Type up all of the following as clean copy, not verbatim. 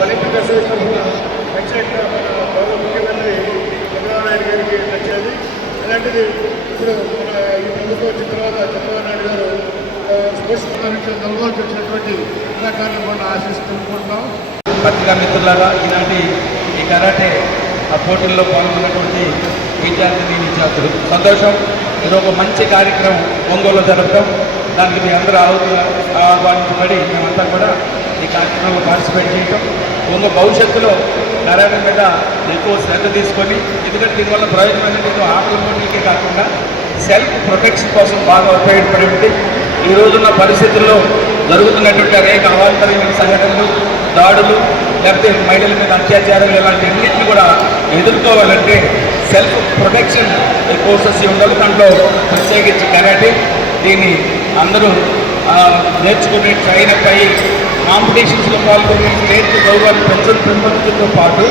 Olympic association ప్రత్యేకంగా మన గౌరవ ముఖ్యమంత్రి చంద్రబాబు నాయుడు గారికి నచ్చేది. అలాంటిది ఇప్పుడు మన ఈ ప్రభుత్వం వచ్చిన తర్వాత చంద్రబాబు నాయుడు గారు స్పోర్ట్స్ నుంచి నల్గొండకు వచ్చినటువంటి క్రీడాకారులను కూడా ఆశిస్తున్నాం. పత్రికా మిత్రులారా, ఈనాటి ఈ కరాటే పోటీల్లో పాల్గొన్నటువంటి విద్యార్థులు సంతోషం. ఇది ఒక మంచి కార్యక్రమం ఒంగోలులో జరపడం, దానికి మీ అందరూ ఆహ్వానించబడి మేమంతా కూడా ఈ కార్యక్రమంలో పార్టిసిపేట్ చేయటం, ఒంగోలు భవిష్యత్తులో కరాటే మీద ఎక్కువ శ్రద్ధ తీసుకొని, ఎందుకంటే దీనివల్ల ప్రయోజనం అనేది ఆటల పోటీలకే కాకుండా సెల్ఫ్ ప్రొటెక్షన్ కోసం బాగా ఉపయోగపడి ఈ రోజున్న పరిస్థితుల్లో జరుగుతున్నటువంటి అనేక అవాంతరమైన సంఘటనలు, దాడులు, లేకపోతే మహిళల మీద అత్యాచారాలు ఇలాంటి అన్నింటినీ కూడా ఎదుర్కోవాలంటే సెల్ఫ్ ప్రొటెక్షన్ కోర్సెస్ ఉండాలి. దాంట్లో ప్రత్యేకించి కరాటే దీన్ని అందరూ నేర్చుకుని ట్రైన్ అప్ అయ్యి కాంపిటీషన్స్లో పాల్గొని స్టేట్ గౌరవాన్ని పెంపొందించడంతో పాటు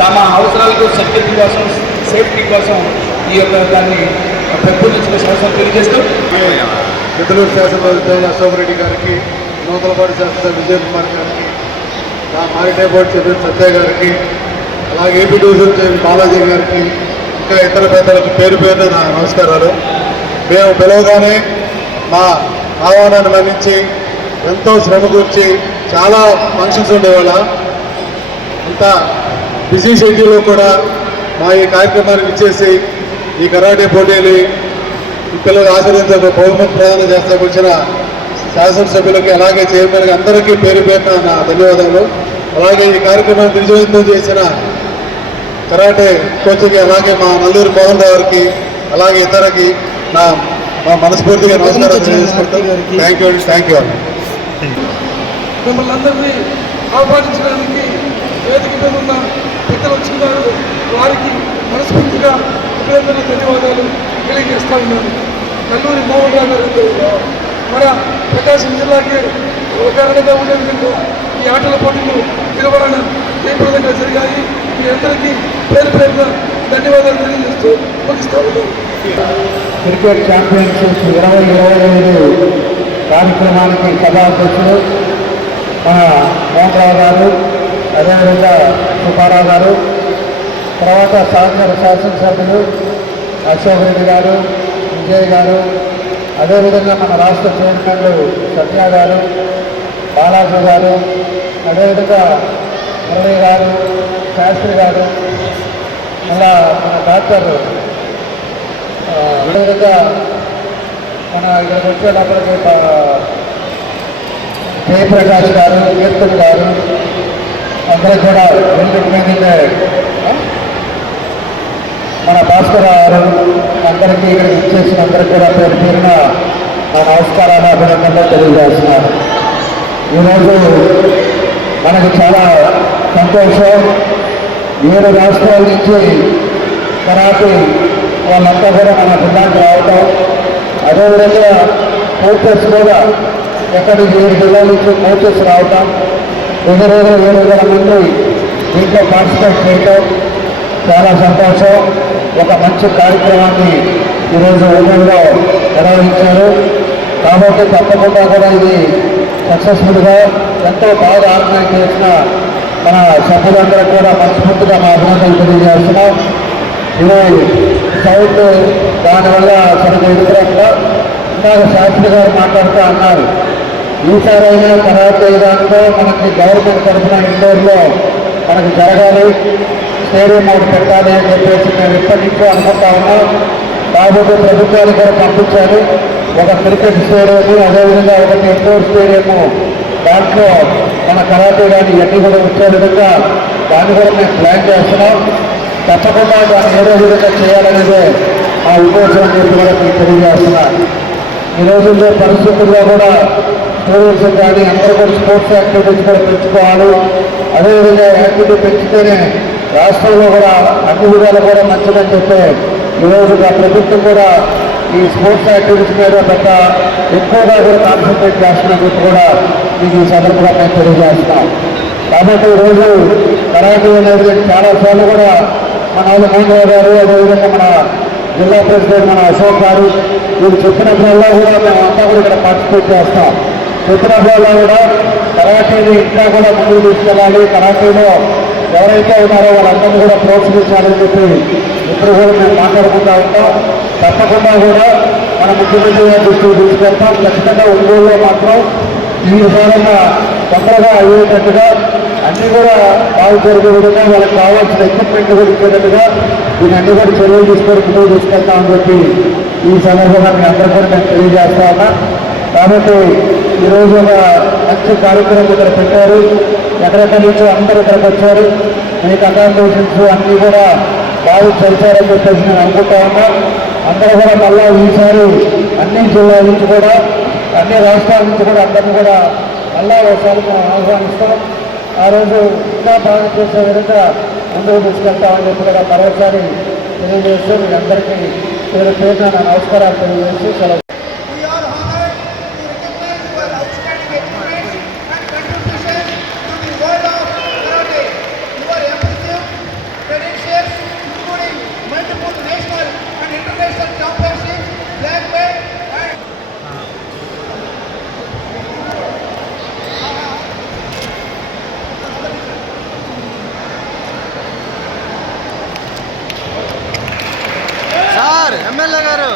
తమ అవసరాలకు సెక్యూరిటీ కోసం, సేఫ్టీ కోసం ఈ యొక్క దాన్ని పెంపొందించుకునే అవసరం తెలియజేస్తూ మిత్రులూరు శాసనసభ్యులు అశోక్ రెడ్డి గారికి, నూతలపాటి శాసనసభ్యులు విజయ్ కుమార్ గారికి, మారిటైమ్ బోర్డు సభ్యులు సత్య గారికి, అలాగే ఏపీ డివిజన్ చైర్మన్ బాలాజీ గారికి, ఇంకా ఇతర పెద్దలకు పేరు పేరున నా నమస్కారాలు. మేము పిలవగానే మా ఆహ్వానాన్ని మన్నించి ఎంతో శ్రమ కూర్చి చాలా ఫంక్షన్స్ ఉండేవాళ్ళ, అంత బిజీ షెడ్యూల్లో కూడా మా ఈ కార్యక్రమానికి ఇచ్చేసి ఈ కరాటే పోటీలు ఈ పిల్లలు ఆశీర్వదించే బహుమతి ప్రదానం చేస్తాకు వచ్చిన శాసనసభ్యులకి, అలాగే చైర్మన్కి అందరికీ పేరు పేరున నా ధన్యవాదాలు. అలాగే ఈ కార్యక్రమాన్ని విజయవంతం చేసిన కరాటే కోచ్కి, అలాగే మా నల్లూరు మోహన్ రావు గారికి, అలాగే ఇతరకి మా మనస్ఫూర్తిగా నమస్కారాలు తెలియజేసుకుంటాం. Thank you. మిమ్మల్ని అందరినీ ఆహ్వానించడానికి వేదిక మీద ఉన్న పెద్దలు వచ్చినారు, వారికి మనస్ఫూర్తిగా అభినందనలు, ధన్యవాదాలు తెలియజేస్తా ఉన్నాను. నల్లూరి మోహన్ రావు గారు మన ప్రకాశం జిల్లాకి ఉపకరణగా ఉండే విధంగా ఈ ఆటల పోటీలు నిర్వహణ జయప్రదంగా జరిగాయి. మీ అందరికీ పేరు పేరున ధన్యవాదాలు తెలియజేస్తూ ముగిస్తా ఉన్నాను. క్రికెట్ ఛాంపియన్షిప్ 2025 కార్యక్రమానికి సభాధ్యక్షులు మన మోహన్ రావు గారు, అదేవిధంగా సుబ్బారావు గారు, తర్వాత శాసనసభ్యులు అశోక్ రెడ్డి గారు, విజయ్ గారు, అదేవిధంగా మన రాష్ట్ర చైర్మన్లు సత్య గారు, బాలాజీ గారు, అదేవిధంగా మురళి గారు, శాస్త్రి గారు, మళ్ళా మన డాక్టర్, అదేవిధంగా మన ఇక్కడికి వచ్చేటప్పటికి జయప్రకాష్ గారు, కీర్తన్ గారు, అందరూ కూడా మన భాస్కర్ గారు, అందరికీ ఇక్కడికి ఇచ్చేసిన అందరికీ కూడా పేరు పేరున నా నమస్కారాలు, అభినందనలు తెలియజేస్తున్నారు. ఈరోజు మనకు చాలా సంతోషం. 7 రాష్ట్రాల నుంచి కరాటే వాళ్ళంతా కూడా మన జిల్లాకు రావటం, అదేవిధంగా కోచెస్ కూడా ఎక్కడి 7 జిల్లాల నుంచి కోచెస్ రావటం, 7,000 మంది దీంట్లో పార్టిసిపేట్ చేయటం చాలా సంతోషం. ఒక మంచి కార్యక్రమాన్ని ఈరోజు ఒంగోలులో నిర్వహించారు. కాబట్టి తప్పకుండా కూడా ఇది సక్సెస్ఫుల్గా ఎంతో బాగా ఆర్గనైజ్ చేసిన మన సభ్యులందరూ కూడా మనస్ఫూర్తిగా మా అభినందనలు తెలియజేస్తున్నాం. ఇది సౌండ్ దానివల్ల సరిగ్గా ఎదుగుదల ఇందాక శాస్త్రి గారు మాట్లాడుతూ అన్నారు, ఈసారైనా కరాటే దాంట్లో మనకి గవర్నమెంట్ తరఫున ఇండోర్లో మనకి జరగాలి, స్టేడియం ఒకటి పెట్టాలి అని చెప్పేసి మేము ఇప్పటి నుంచో అనుకుంటా ఉన్నాం. కాబట్టి ప్రభుత్వాలు కూడా పంపించాలి. ఒక క్రికెట్ స్టేడియము, అదేవిధంగా ఒకటి ఇండోర్ స్టేడియము, దాంట్లో మన కరాటే కానీ ఇవన్నీ కూడా వచ్చే విధంగా దాన్ని కూడా మేము ప్లాన్ చేస్తున్నాం. తప్పకుండా దాన్ని ఏదో విధంగా చేయాలనేదే మా ఉద్దేశం అని చెప్పి కూడా మీకు తెలియజేస్తున్నాను. ఈ రోజుల్లో పరిస్థితుల్లో కూడా స్టూడెంట్స్ కానీ అందరూ కూడా స్పోర్ట్స్ యాక్టివిటీస్ కూడా పెంచుకోవాలి. అదేవిధంగా యాక్టివిటీ పెంచితేనే రాష్ట్రంలో కూడా అన్ని విధాలు కూడా మంచిదని చెప్పే ఈరోజు ప్రభుత్వం కూడా ఈ స్పోర్ట్స్ యాక్టివిటీస్ మీద పెద్ద ఎక్కువగా కూడా కాన్సన్ట్రేట్ చేస్తున్నట్టు కూడా మీకు ఈ సందర్భంగా మేము తెలియజేస్తున్నాం. కాబట్టి ఈరోజు కరాటే అనేది చాలాసార్లు కూడా మన వాళ్ళు మోహన్ గారు, అదేవిధంగా మన జిల్లా ప్రెసిడెంట్ మన అశోక్ గారు వీళ్ళు చెప్పినప్పుడల్లా కూడా మేము అంతా కూడా ఇక్కడ పార్టిసిపేట్ చేస్తాం. చెప్పినప్పుడు కూడా కరాటేని ఇంకా కూడా ముందుకు తీసుకెళ్ళాలి, కరాటేలో ఎవరైతే ఉన్నారో వాళ్ళందరినీ కూడా ప్రోత్సహించాలని చెప్పి ఇప్పుడు కూడా మేము మాట్లాడుకుంటూ ఉంటాం. తప్పకుండా కూడా మన ముఖ్యమంత్రి గారి దృష్టికి తీసుకెళ్తాం. ఖచ్చితంగా ఒంగోలులో మాత్రం ఈ విధానంగా తొందరగా అయ్యేటట్టుగా అన్నీ కూడా బాగు జరిగే విధంగా వాళ్ళకి కావాల్సిన ఎక్విప్మెంట్ కూడా ఇచ్చేటట్టుగా దీన్ని అన్ని కూడా చర్యలు తీసుకొని ముందుకు తీసుకెళ్తామని చెప్పి ఈ సందర్భంగా మీ అందరూ కూడా నేను తెలియజేస్తా ఉన్నా. కాబట్టి ఈరోజు ఒక మంచి కార్యక్రమం ఇక్కడ పెట్టారు. ఎక్కడెక్కడి నుంచో అందరూ ఇక్కడికి వచ్చారు. మీకు అకామిడేషన్స్ అన్నీ కూడా బాగా చేశారని చెప్పేసి నేను అనుకుంటా ఉన్నా. అందరూ కూడా మళ్ళా ఈసారి అన్ని జిల్లాల నుంచి కూడా అన్ని రాష్ట్రాల నుంచి కూడా అందరినీ కూడా మళ్ళా ఒకసారి మనం ఆహ్వానిస్తాం. ఆ రోజు ఇంకా బాగా చేసే విధంగా ముందుకు తీసుకెళ్తామని చెప్పి కూడా మరోసారి తెలియజేస్తూ మీ అందరికీ పేరు పేరున నా నమస్కారాలు తెలియజేస్తూ సెలవు. We are honored to recognize your outstanding achievements and contributions to the world of karate. Your impressive credentials, including multiple national and international championships, black belt, and sir MLA గారు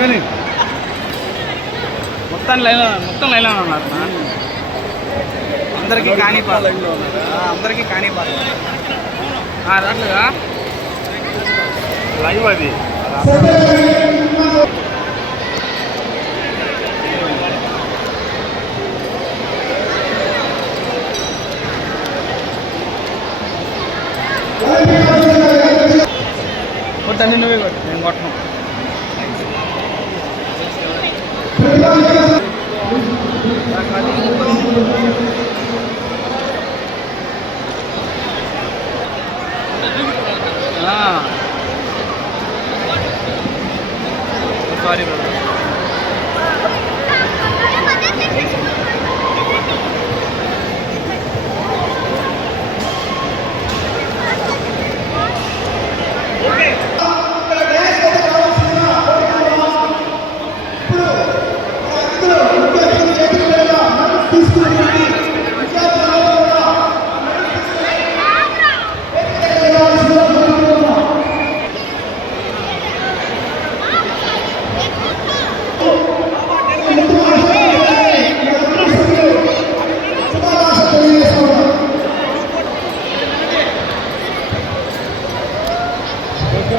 కానీ మొత్తం లైన్లో ఉన్నారు అందరికీ కానీ అందరికీ కానీ రాట్లేదా లైవ్ అది అన్ని నువ్వే కొట్టు నేను కొట్టను సారీ బ్రదర్ ఇక్కడ డ్యాన్స్ అయితే కావాల్సిన ఇప్పుడు అందులో విద్యార్థుల చేతుల మీద మెడల్స్ తీసుకున్నటువంటి విద్యార్థులందరూ కూడా మెడల్స్ తీసుకుని వేదిక దగ్గరికి రావాల్సిందిగా కోరుకుంటున్నాం. ముందు మాట్లాడాలని మీ అందరూ సభ్యులు శుభాకాంక్షలు తెలియజేస్తున్నాం. ఓకే